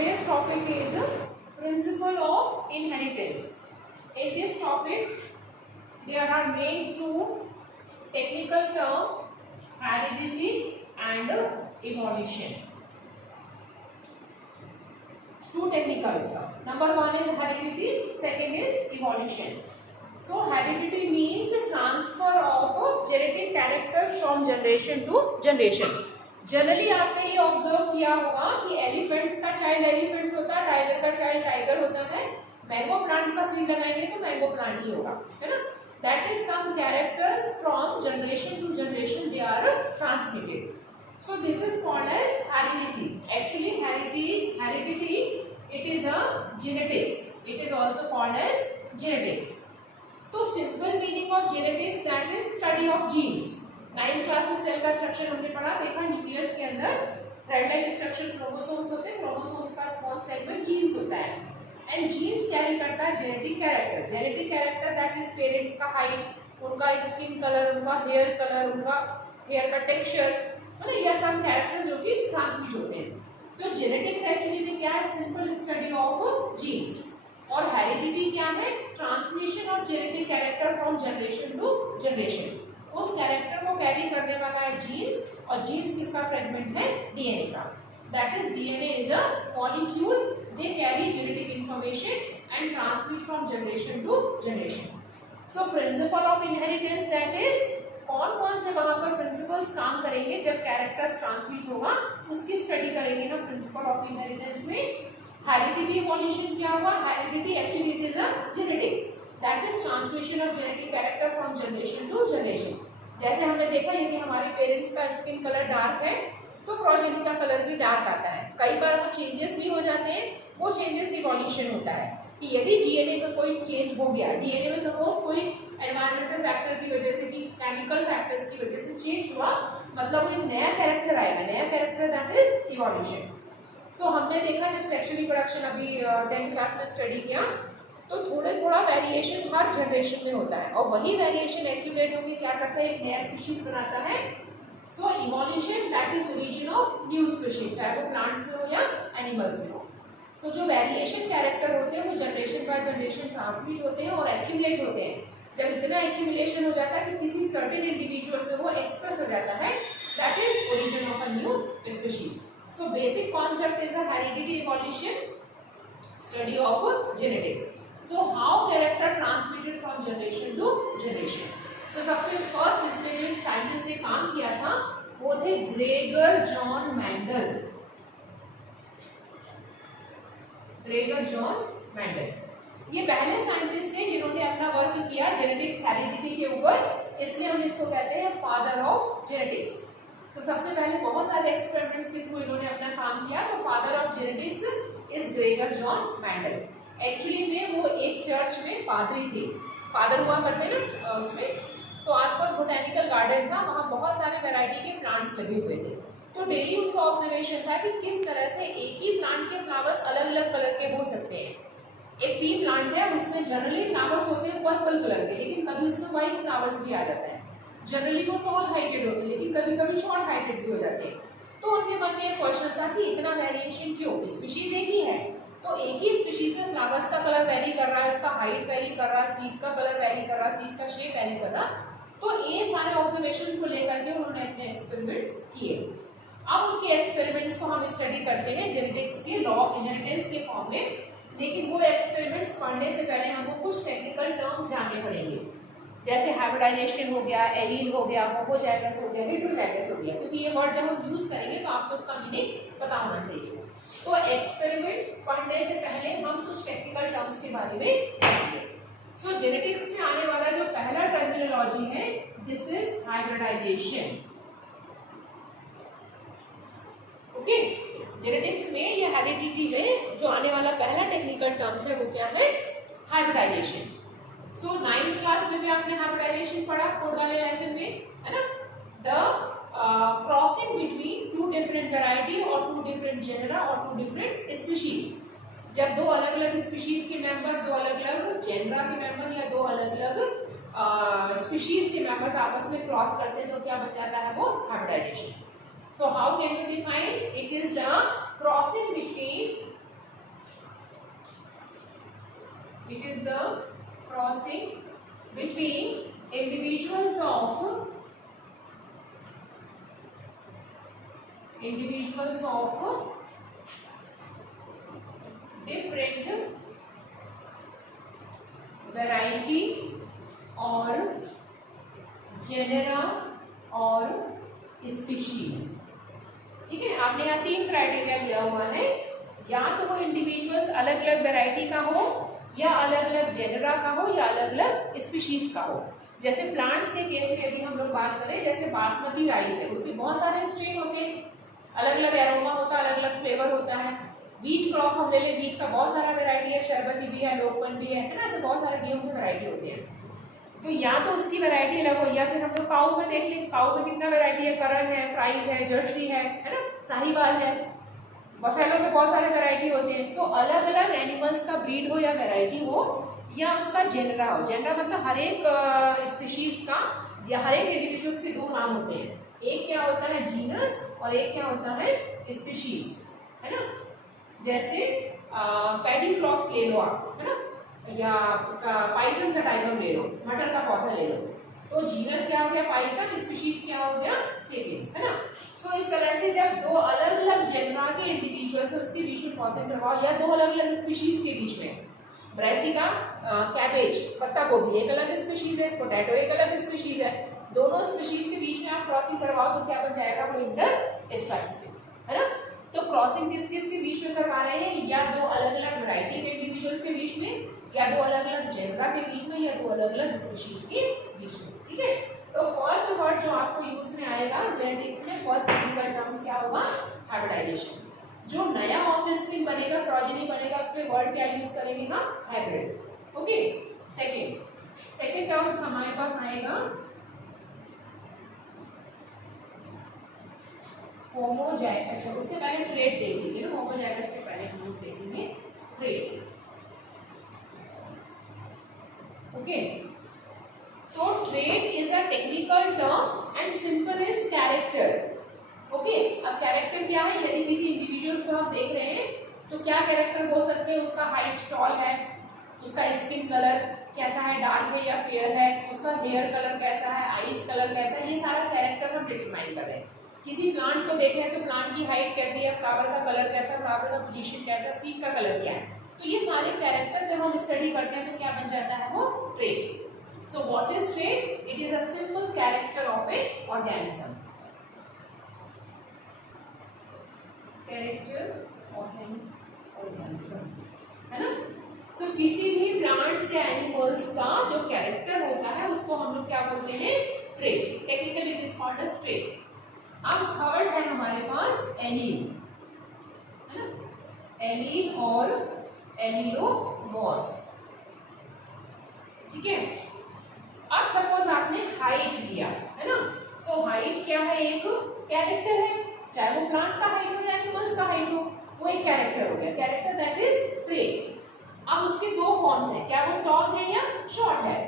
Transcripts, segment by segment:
today's topic is principle of inheritance. In this topic, there are main two technical terms, heredity and evolution. Two technical terms. Number one is heredity, second is evolution. So heredity means transfer of genetic characters from generation to generation. Generally आपने ये observe किया होगा कि elephants का child elephants होता है, tiger का child tiger होता है, मैंगो प्लांट्स का सीड लगाएंगे तो मैंगो प्लांट ही होगा, है ना. That is some characters from generation to generation they are transmitted. So this is called as heredity. Actually heredity it is a genetics. It is also called as genetics. तो simple meaning of genetics that is study of genes. 9th class में cell का structure हमने पढ़ा, देखा nucleus के अंदर thread like structure chromosomes होते हैं, क्रोमोसोम्स का स्मॉल सेगमेंट जीन्स होता है एंड जीन्स कैरी करता है genetic character. Genetic character that is parents का हाइट, उनका स्किन कलर, उनका हेयर कलर, उनका हेयर का टेक्सचर, मतलब ये सब कैरेक्टर्स जो कि ट्रांसमिट होते हैं. तो जेनेटिक्स एक्चुअली में क्या है, सिंपल स्टडी ऑफ जीन्स. और हेरिडिटी क्या है, transmission of genetic character from generation to generation. उस कैरेक्टर को कैरी करने वाला है जीन्स, और जीन्स किसका फ्रेगमेंट है, डीएनए का. That is DNA is a molecule, they carry genetic information and transmit from generation to generation. So principle of inheritance that is कौन कौन से वहां पर प्रिंसिपल्स काम करेंगे जब कैरेक्टर्स ट्रांसमिट होगा, उसकी स्टडी करेंगे हम प्रिंसिपल ऑफ इनहेरिटेंस में. हेरिडिटी इवोल्यूशन क्या हुआ, heredity actually it is a genetics that is transmission of genetic character from generation to generation. जैसे हमने देखा यदि हमारे पेरेंट्स का स्किन कलर डार्क है तो प्रोजेनी का कलर भी डार्क आता है. कई बार वो चेंजेस भी हो जाते हैं, वो चेंजेस इवोल्यूशन होता है कि यदि डीएनए में कोई चेंज हो गया, डीएनए में सपोज कोई एनवायरमेंटल फैक्टर की वजह से कि केमिकल फैक्टर्स की वजह से चेंज हुआ, मतलब एक नया कैरेक्टर आएगा, नया कैरेक्टर दैट इज इवोल्यूशन. सो हमने देखा जब सेक्सुअल रिप्रोडक्शन अभी 10th क्लास में स्टडी किया तो थोड़ा वेरिएशन हर जनरेशन में होता है, और वही वेरिएशन एक्यूमुलेट होकर क्या करता है, एक नया स्पीशीज बनाता है. So evolution that is origin of new species, चाहे वो प्लांट्स में हो या एनिमल्स में हो. सो जो वेरिएशन कैरेक्टर होते हैं वो जनरेशन बाय जनरेशन ट्रांसमिट होते हैं और एक्यूमुलेट होते हैं. जब इतना एक्यूमुलेशन हो जाता है कि किसी सर्टेन इंडिविजुअल में वो एक्सप्रेस हो जाता है, that is origin of a new species. So basic concept is a heredity evolution, study of genetics. So how character transmitted from generation to generation? So सबसे फर्स्ट इसमें जो साइंटिस्ट ने काम किया था वो थे Gregor John Mendel. Gregor John Mendel ये पहले साइंटिस्ट थे जिन्होंने अपना वर्क किया जेनेटिक्स हेरिडिटी के ऊपर, इसलिए हम इसको कहते हैं फादर ऑफ जेनेटिक्स. तो सबसे पहले बहुत सारे एक्सपेरिमेंट्स के थ्रू इन्होंने अपना काम किया. तो father of genetics is Gregor John Mendel. Actually में वो एक चर्च में पादरी थे, फादर हुआ करते ना उसमें. तो आसपास बोटेनिकल गार्डन था, वहाँ बहुत सारे वैरायटी के प्लांट्स लगे हुए थे. तो डेली उनका ऑब्जर्वेशन था कि किस तरह से एक ही प्लांट के फ्लावर्स अलग अलग कलर के हो सकते हैं. एक पी प्लांट है, उसमें जनरली फ्लावर्स होते हैं पर्पल कलर के, लेकिन कभी उसमें व्हाइट फ्लावर्स भी आ जाता है. जनरली वो टॉल हाइटेड होते हैं, लेकिन कभी कभी शॉर्ट हाइटेड भी हो जाते हैं. तो उनके मन में एक क्वेश्चन था कि इतना वेरिएशन क्यों, स्पीशीज एक ही है तो एक ही स्पीशीज में फ्लावर्स का कलर वेरी कर रहा है, उसका हाइट वेरी कर रहा है, सीड का कलर वेरी कर रहा है, सीड का शेप वेरी कर रहा. तो ये सारे ऑब्जर्वेशंस को लेकर के उन्होंने अपने एक्सपेरिमेंट्स किए. अब उनके एक्सपेरिमेंट्स को हम स्टडी करते हैं जेनेटिक्स के लॉ ऑफ इनहेरिटेंस के फॉर्म में. लेकिन वो एक्सपेरिमेंट्स पढ़ने से पहले हमको कुछ टेक्निकल टर्म्स जानने पड़ेंगे, जैसे हाइब्रिडाइजेशन हो गया, एलील हो गया, होमोजाइगस हो गया, हेटेरोजाइगस हो गया, क्योंकि ये वर्ड जब हम यूज करेंगे तो आपको उसका मीनिंग पता होना चाहिए. तो एक्सपेरिमेंट्स पढ़ने से पहले हम कुछ टेक्निकल टर्म्स के बारे में जानेंगे. सो जेनेटिक्स में आने वाला जो पहला टर्मिनोलॉजी है this is hybridization. Okay, genetics में या हेरिडिटी में जो आने वाला पहला टेक्निकल टर्म्स है वो क्या है, हाइब्रिडाइजेशन. सो 9th क्लास में भी आपने हाइब्रिडाइजेशन पढ़ा 4th वाले लेसन में, है ना. The crossing between two different variety और टू डिफरेंट जेनरा और टू डिफरेंट स्पीशीज. जब दो अलग अलग स्पीशीज के मेंबर, दो अलग अलग जेनरा के मेंबर या दो अलग अलग स्पीशीज के मेंबर्स आपस में क्रॉस करते हैं तो क्या बन जाता है, वो hybridization. So how can you define, it is the crossing between individuals of different variety और जेनेरा और स्पीशीज। ठीक है, आपने यहाँ 3 क्राइटेरिया दिया हुआ है, या तो वो इंडिविजुअल्स अलग अलग वैरायटी का हो, या अलग अलग जेनेरा का हो, या अलग अलग स्पीशीज का हो। जैसे प्लांट्स के केस में यदि हम लोग बात करें, जैसे बासमती राइस है, उसके बहुत सारे स्ट्रेन होते हैं, अलग अलग एरोमा होता है, अलग अलग फ्लेवर होता है। वीट क्रॉप हम ले लें, वीट का बहुत सारा वैरायटी है, शरबती भी है, लोकपन भी है ना, ऐसे बहुत सारे गेहूं की वैरायटी होती है। तो या तो उसकी वैरायटी अलग हो, या फिर हम लोग काऊ में देख लें, काऊ में कितना वैरायटी है, करन है, फ्राइज है, जर्सी है ना, साहिवाल है, बफेलो में बहुत सारे वैरायटी होते हैं। तो अलग अलग एनिमल्स का ब्रीड हो या वैरायटी हो, या उसका जेनरा हो। जेनरा मतलब हर एक स्पीशीज का या हर एक इंडिविजुअल्स के 2 नाम होते हैं, एक क्या होता है जीनस और एक क्या होता है स्पीशीज, है ना। जैसे पैडी फ्लॉक्स ले लो आप, है ना, या पाइसन सटाइवम ले लो, मटर का पौधा ले लो। तो जीनस क्या हो गया पाइसन, स्पीशीज क्या हो गया सेपियंस, है ना। सो इस तरह से जब 2 अलग अलग जेनरा के इंडिविजुअल्स उसके बीच में क्रॉसिंग करवाओ, या 2 अलग अलग स्पीशीज के बीच में, ब्रासिका कैबेज पत्ता गोभी एक अलग स्पीशीज है, पोटैटो एक अलग स्पीशीज है, दोनों स्पीशीज के बीच में आप क्रॉसिंग करवाओ तो क्या बन जाएगा, वो इंटर स्पेसिफिक, है ना। तो क्रॉसिंग किस किस के बीच में करवा रहे हैं, या 2 अलग अलग वैरायटी के इंडिविजुअल्स के बीच में, या 2 अलग अलग जेनरा के बीच में, या 2 अलग अलग स्पीशीज के बीच में। ठीक है, तो फर्स्ट वर्ड जो आपको यूज में आएगा जेनेटिक्स में, फर्स्ट टेक्निकल टर्म्स क्या होगा, हाइब्रिडाइजेशन। जो नया ऑफस्प्रिंग बनेगा, प्रोजेनी बनेगा, उसके वर्ड क्या यूज करेंगे हम, हाइब्रिड। ओके, सेकेंड टर्म्स हमारे पास आएगा होमोजाइगस। अच्छा, उसके पहले ट्रेड देख लीजिए ना, होमोजाइगस के पहले हम लोग देखेंगे ट्रेड। ओके, तो trade is a technical term and simple is character. Okay, अब कैरेक्टर क्या है, यदि किसी इंडिविजुअल्स को हम देख रहे हैं तो क्या कैरेक्टर हो सकते हैं, उसका हाइट टॉल है, उसका स्किन कलर कैसा है, डार्क है या फेयर है, उसका हेयर कलर कैसा है, आईज कलर कैसा है, ये सारा कैरेक्टर हम डिटरमाइन कर रहे हैं। किसी प्लांट को देख रहे हैं तो प्लांट की हाइट कैसी है, फ्लावर का कलर कैसा, फ्लावर का पोजीशन कैसा, सीड का कलर क्या है, तो ये सारे कैरेक्टर जब हम स्टडी करते हैं तो क्या बन जाता है, वो trait. So what is trait, it is a simple character of A organism, character of an organism, है ना। सो किसी भी प्लांट्स या एनिमल्स का जो कैरेक्टर होता है उसको हम लोग क्या बोलते हैं, trait. Technically it is called as trait. अब थर्ड है हमारे पास एलील, है ना, एलील और एलिलोमॉर्फ। ठीक है, अब सपोज आपने हाइट लिया, है ना, सो हाइट क्या है, एक कैरेक्टर है, चाहे वो प्लांट का हाइट हो या एनिमल्स का हाइट हो, वो एक कैरेक्टर हो गया, कैरेक्टर दैट इज ट्रेट। अब उसके 2 फॉर्म्स हैं, क्या वो टॉल है या शॉर्ट है।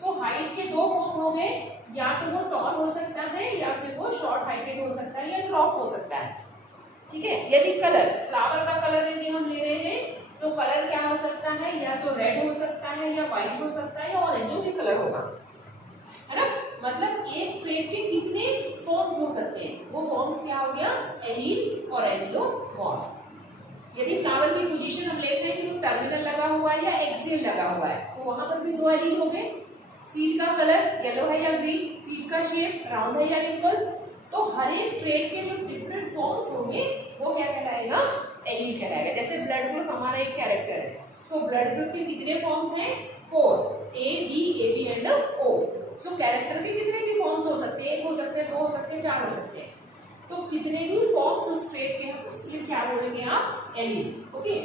सो हाइट के 2 फॉर्म हो गए, या तो वो टॉल हो सकता है या फिर वो शॉर्ट हाइटेड हो सकता है या ड्रॉप हो सकता है। ठीक है, यदि कलर, फ्लावर का कलर यदि हम ले रहे हैं, सो कलर क्या हो सकता है, या तो रेड हो सकता है या व्हाइट हो सकता है या ऑरेंज, जो भी कलर होगा, है ना। मतलब एक ट्रेट के कितने फॉर्म्स हो सकते हैं, वो फॉर्म्स क्या हो गया, एलील और एलिलोमॉर्फ। यदि फ्लावर की पोजीशन हम लेते हैं कि वो टर्मिनल लगा हुआ है या एक्सियल लगा हुआ है, तो वहां पर भी 2 एलील हो गए। सीड का कलर येलो है या ग्रीन, सीड का शेप राउंड है या रिंकल, तो हर एक ट्रेट के जो डिफरेंट फॉर्म्स होंगे वो क्या कहलाएगा, एलील कहलाएगा। जैसे ब्लड ग्रुप हमारा एक कैरेक्टर है, सो ब्लड ग्रुप के कितने फॉर्म्स हैं, 4, A B and O. So character के कितने भी फॉर्म्स हो सकते हैं, 1 हो सकते हैं, 2 हो सकते हैं, 4 हो सकते हैं, तो कितने भी फॉर्म्स उस ट्रेट के हैं उसके लिए क्या बोलेंगे आप, एलील। ओके,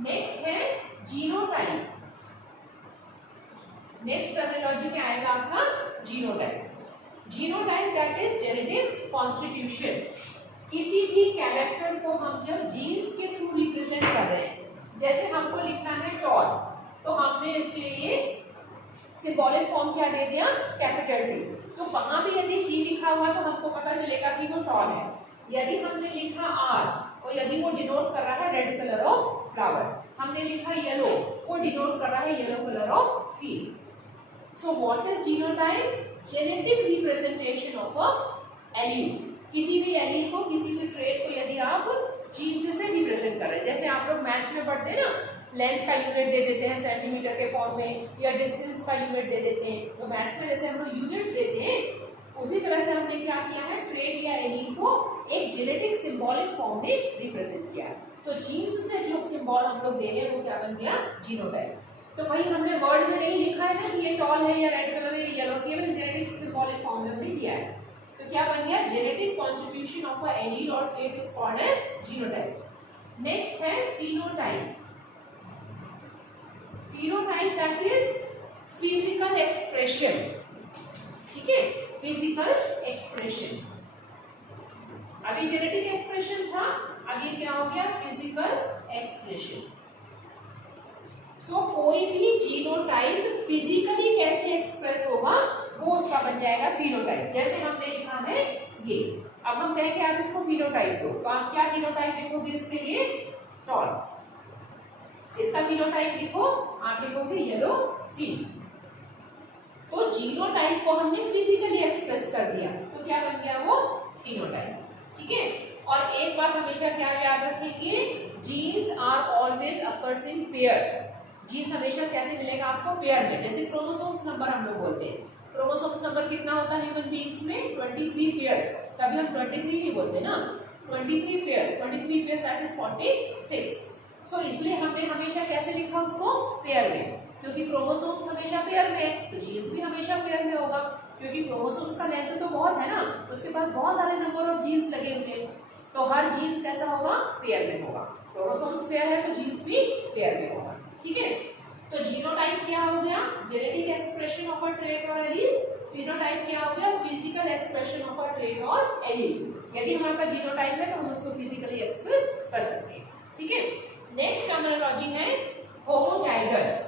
नेक्स्ट है जीनोटाइप। नेक्स्ट टर्मिनोलॉजी क्या आएगा आपका, genotype. Genotype that is genetic constitution. किसी भी कैरेक्टर को हम जब जीन्स के थ्रू रिप्रेजेंट कर रहे हैं, जैसे हमको लिखना है टॉल, तो हमने इसके लिए सिंबॉलिक फॉर्म क्या दे दिया, कैपिटल टी। तो वहां भी यदि टी लिखा हुआ तो हमको पता चलेगा कि वो टॉल है। यदि हमने लिखा आर और यदि वो डिनोट कर रहा है रेड कलर ऑफ फ्लावर, हमने लिखा येलो, वो डिनोट कर रहा है yellow colour of seed. So what is genotype, genetic representation of a allele. किसी भी एलील को, किसी भी ट्रेट को यदि आप जीन्स से रिप्रेजेंट कर रहे हैं, जैसे आप लोग मैथ्स में पढ़ते हैं ना, लेंथ का यूनिट दे देते हैं सेंटीमीटर के फॉर्म में, या डिस्टेंस का यूनिट दे देते हैं, तो मैथ्स में जैसे हम लोग यूनिट्स देते हैं, उसी तरह से हमने क्या किया है, ट्रेट या एलील को एक जेनेटिक सिंबॉलिक फॉर्म में रिप्रेजेंट किया है। तो जीन्स से जो सिंबल हम लोग दे रहे हैं वो क्या बन गया, जीनोटाइप। तो भाई हमने वर्ड में नहीं लिखा है ना कि ये टॉल है या रेड कलर है या येलो, केवल जेनेटिक सिंबॉलिक फॉर्म में हमने दिया है। तो क्या बन गया, genetic constitution of a allele और trait is called as genotype. Next है phenotype. Phenotype that is physical expression, ठीक है, फिजिकल एक्सप्रेशन। अभी जेनेटिक एक्सप्रेशन था, अभी क्या हो गया, फिजिकल एक्सप्रेशन। सो कोई भी जीनोटाइप फिजिकली कैसे एक्सप्रेस होगा वो उसका बन जाएगा फिनोटाइप। जैसे हमने लिखा है ये, अब हम कहें कि आप इसको फिनोटाइप दो, तो आप क्या फिनोटाइप लिखोगे इसके लिए, टॉल। इसका फिनोटाइप लिखो, आप लिखोगे येलो फीवर। तो जीनोटाइप को हमने फिजिकली एक्सप्रेस कर दिया, तो क्या बन गया वो, फिनोटाइप, ठीक है। और एक बात हमेशा क्या याद रखेंगे, genes are always occurs in pair. Genes हमेशा कैसे मिलेगा आपको, पेयर में। जैसे क्रोमोसोम्स नंबर हम लोग बोलते हैं, क्रोमोसोम्स नंबर कितना होता है ह्यूमन बीइंग्स में, 23 पेयर्स। कभी हम 23 नहीं बोलते ना, 23 पेयर्स, 23 पेयर्स दैट इज 46। सो इसलिए हमने हमेशा कैसे लिखा उसको, पेयर में, क्योंकि क्रोमोसोम्स हमेशा पेयर में है, तो जीन्स भी हमेशा पेयर में होगा, क्योंकि क्रोमोसोम्स का लेंथ तो बहुत है ना, उसके पास बहुत सारे नंबर ऑफ जीन्स लगे हुए हैं, तो हर जीन्स कैसा होगा, पेयर में होगा। क्रोमोसोम्स पेयर है तो जीन्स भी पेयर में होगा, ठीक है। तो जीनोटाइप क्या हो गया, genetic expression of a trait और एलील। फिनोटाइप क्या हो गया, physical expression of a trait और एलील। यदि हमारे पास जीनोटाइप है तो हम उसको फिजिकली एक्सप्रेस कर सकते हैं, ठीक है। नेक्स्ट टर्मिनोलॉजी है होमोजाइगस।